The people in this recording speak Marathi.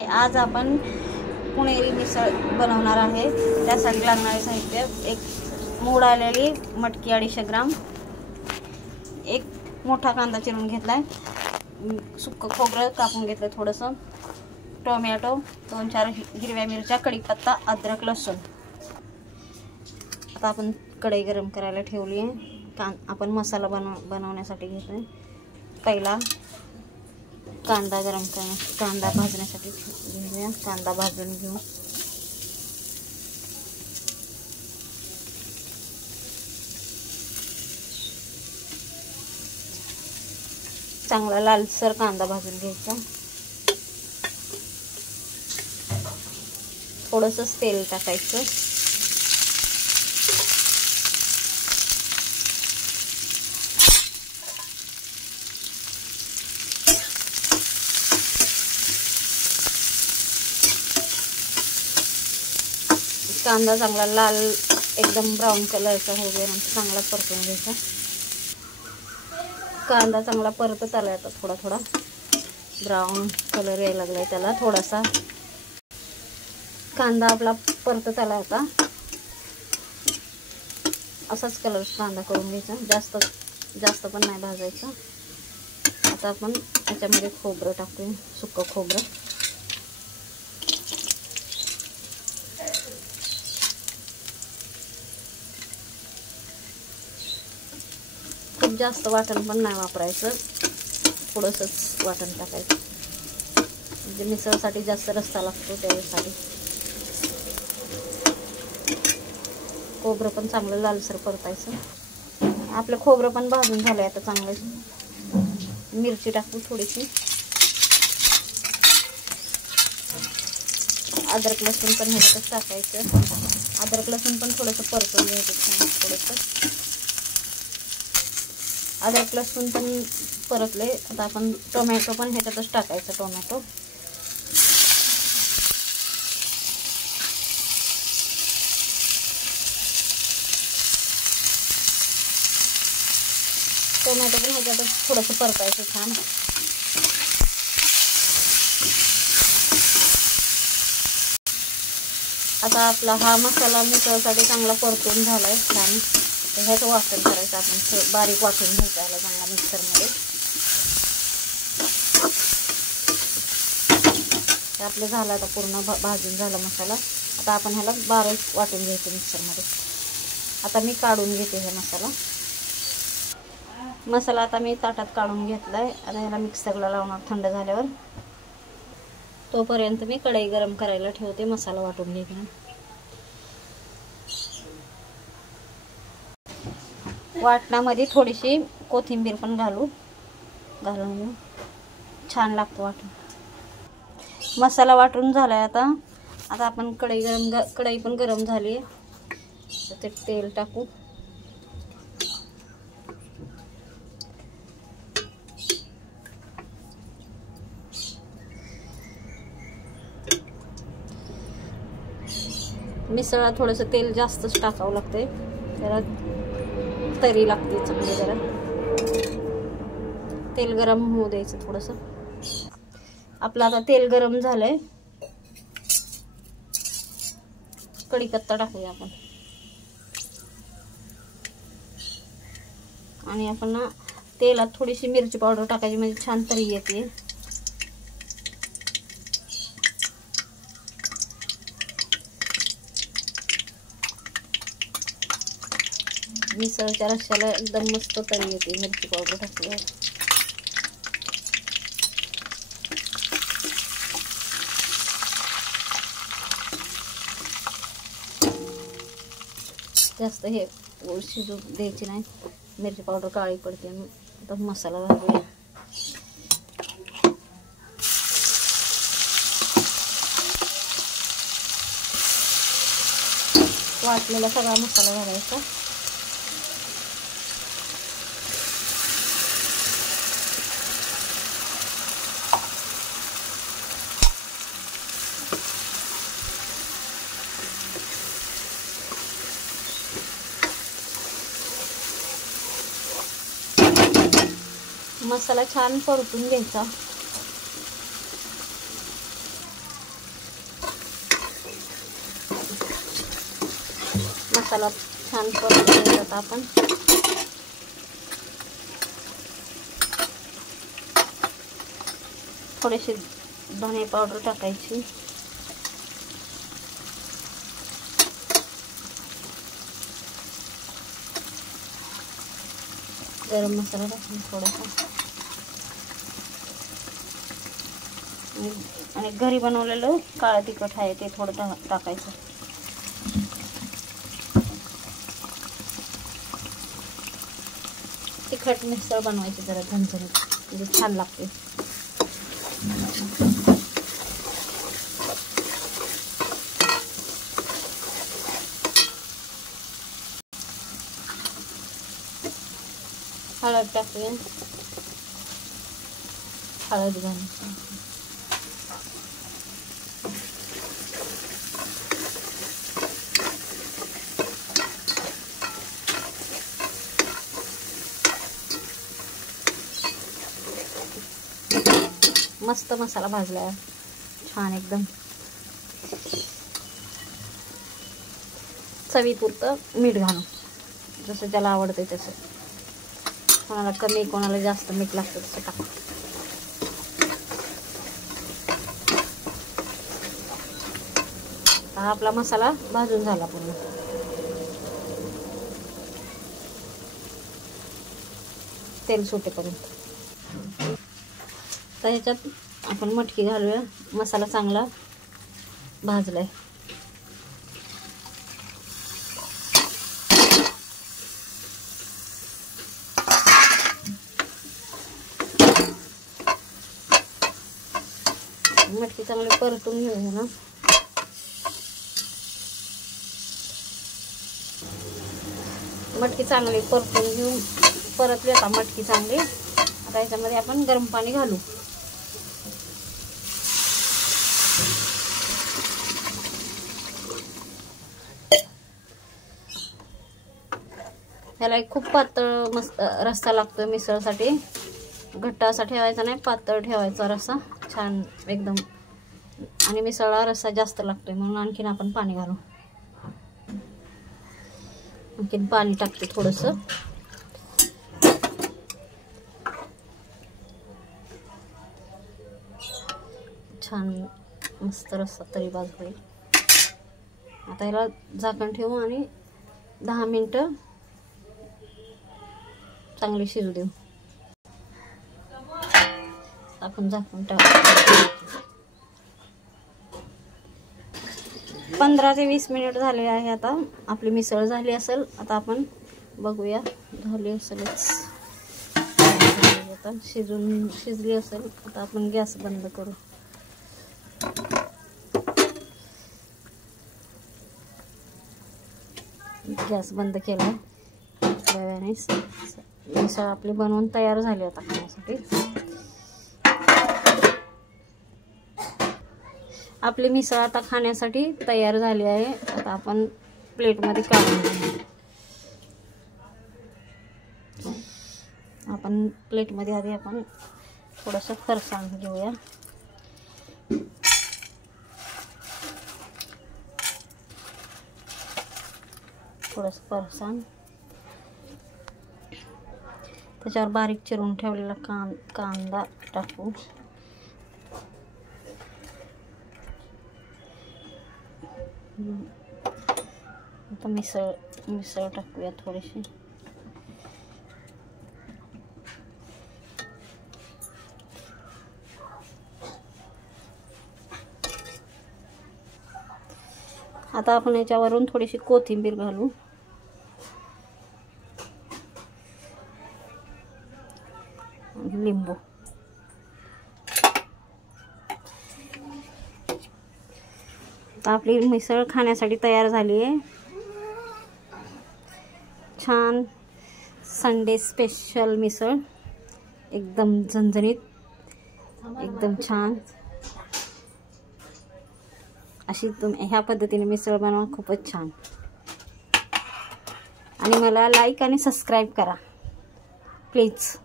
आज आपण पुणेरी मिसळ बनवणार आहे। त्यासाठी लागणारे साहित्य: एक मोड आलेली मटकी 250 ग्राम, एक मोठा कांदा चिरून घेतलाय, सुक्क खोबरं कापून घेतलं थोडंसं, टोमॅटो, 2-4 हिरव्या मिरच्या, कढीपत्ता, अद्रक, लसूण। आता आपण कढई गरम करायला ठेवली आहे। आपण मसाला बनवण्यासाठी घेतोय। पहिला कांदा गरम कांदा भाजण्यासाठी घेऊया। कांदा भाजून घेऊ। चांगला लालसर कांदा भाजून घ्यायचा। थोडंसं तेल टाकायचं। कांदा चांगला लाल एकदम ब्राऊन कलरचा हो गयानंतर चांगला परतून घ्यायचा। कांदा चांगला परतत आला आता थोडा थोडा ब्राऊन कलर यायला लागलाय त्याला। थोडासा कांदा आपला परतत आला आता। असाच कलर कांदा करून घ्यायचा, जास्त पण नाही भाजायचा। आता आपण याच्यामध्ये खोबरं टाकूया, सुक्क खोबरं। खूप जास्त वाटण पण नाही वापरायचं, थोडंसंच वाटण टाकायचं, म्हणजे मिसळसाठी जास्त रस्सा लागतो त्यासाठी। खोबरं पण चांगलं लालसर परतायचं। आपलं खोबरं पण भाजून झालंय आता चांगलं। मिरची टाकू थोडीशी, अद्रक लसूण पण ह्याच्यातच टाकायचं। अद्रक लसूण पण थोडंसं परतून घ्यायचं थोडंसं। अद्रक लसूण पण परतले। आता आपण टोमॅटो पण ह्याच्यातच टाकायचं। टोमॅटो पण ह्याच्यातच थोडंसं परतायचं छान। आता आपला हा मसाला मिसळसाठी चांगला परतून झालाय छान। ह्याचं वाटण करायचं आपण, बारीक वाटून घ्यायचं याला चांगला मिक्सरमध्ये। आपलं झालं आता पूर्ण भाजून झाला मसाला। आता आपण ह्याला बारीक वाटून घ्यायचं मिक्सरमध्ये। आता मी काढून घेते हे मसाला आता मी ताटात काढून घेतलाय। आता ह्याला मिक्सरला लावणार थंड झाल्यावर। तोपर्यंत मी कढई गरम करायला ठेवते, मसाला वाटून घेते। वाटणामध्ये थोडीशी कोथिंबीर पण घालून घेऊ, छान लागतो वाटण। मसाला वाटून झालाय आता आपण कढई पण गरम झाली आहे। ते तेल टाकू। मिसळला थोडंसं तेल जास्तच टाकावं लागतंय, त्याला तरी लागते चांगली। जरा तेल गरम होऊ द्यायचं थोडंसं। आपलं आता तेल गरम झालंय, कढीपत्ता टाकूया आपण। आणि आपण तेलात थोडीशी मिरची पावडर टाकायची, म्हणजे छान तरी येते। मिसळच्या रश्श्याला एकदम मस्त तरी येते मिरची पावडर टाकल्यावर। जास्त हे शिजू द्यायची नाही, मिरची पावडर काळी पडते। आता मसाला घालूया। वाटलेला सगळा मसाला घालायचा। मसाला छान परतून घ्यायचा। मसाला छान परतून घेऊयात आपण. थोडीशी धने पावडर टाकायची. गरम मसाला टाकून थोडासा आणि घरी बनवलेलं काळं तिखट आहे ते थोडं टाकायचं. तिखट मिसळ बनवायची जरा झणझणीत, म्हणजे छान लागते. हळद टाकूया. हळद घालायची. मस्त मसाला भाजलाय छान एकदम. चवीपुरतं मीठ घालू, जसं ज्याला आवडते तसं. कोणाला कमी कोणाला जास्त मीठ लागतं तसं टाका. हा आपला मसाला भाजून झाला पूर्ण. तेल सुटेपर्यंत. तर ह्याच्यात आपण मटकी घालूया. मसाला चांगला भाजलाय. मटकी चांगली परतून घेऊया ना. मटकी चांगली परतून घेऊन परतली आता मटकी चांगली. आता याच्यामध्ये आपण गरम पाणी घालू. ह्याला एक खूप पातळ मस्त रस्सा लागतो मिसळसाठी. घट्ट असा ठेवायचा नाही, पातळ ठेवायचा रस्सा छान एकदम. आणि मिसळला रस्सा जास्त लागतोय म्हणून आणखीन आपण पाणी घालू. आणखीन पाणी टाकते थोडंसं. छान मस्त रस्सा तरी बाज होईल. आता याला झाकण ठेवू आणि 10 मिनिटं चांगली शिजू देऊ. आपण झाकण टाकू. 15 ते 20 मिनिट झाले आहे. आता आपली मिसळ झाली असेल. आता आपण बघूया झाली असेलच. आता शिजली असेल. आता आपण गॅस बंद करू. गॅस बंद केला. मिसळ आपली बनवून तयार झाली आता खाण्यासाठी. आपली मिसळ आता खाण्यासाठी तयार झाली आहे. आता आपण प्लेटमध्ये काढून घेऊ. आपण प्लेटमध्ये आधी आपण थोडंसं फरसाण घेऊया. थोडंसं फरसाण, त्याच्यावर बारीक चिरून ठेवलेला कांदा टाकू. आता मिसळ टाकूया थोडीशी. आता आपण याच्यावरून थोडीशी कोथिंबीर घालू. लिंबू. आता आपली मिसळ खाण्यासाठी तयार झाली आहे. छान संडे स्पेशल मिसळ, एकदम झणझणीत, एकदम छान अशी तुम्ही ह्या पद्धतीने मिसळ बनवा. खूपच छान. आणि मला लाईक आणि सबस्क्राईब करा प्लीज.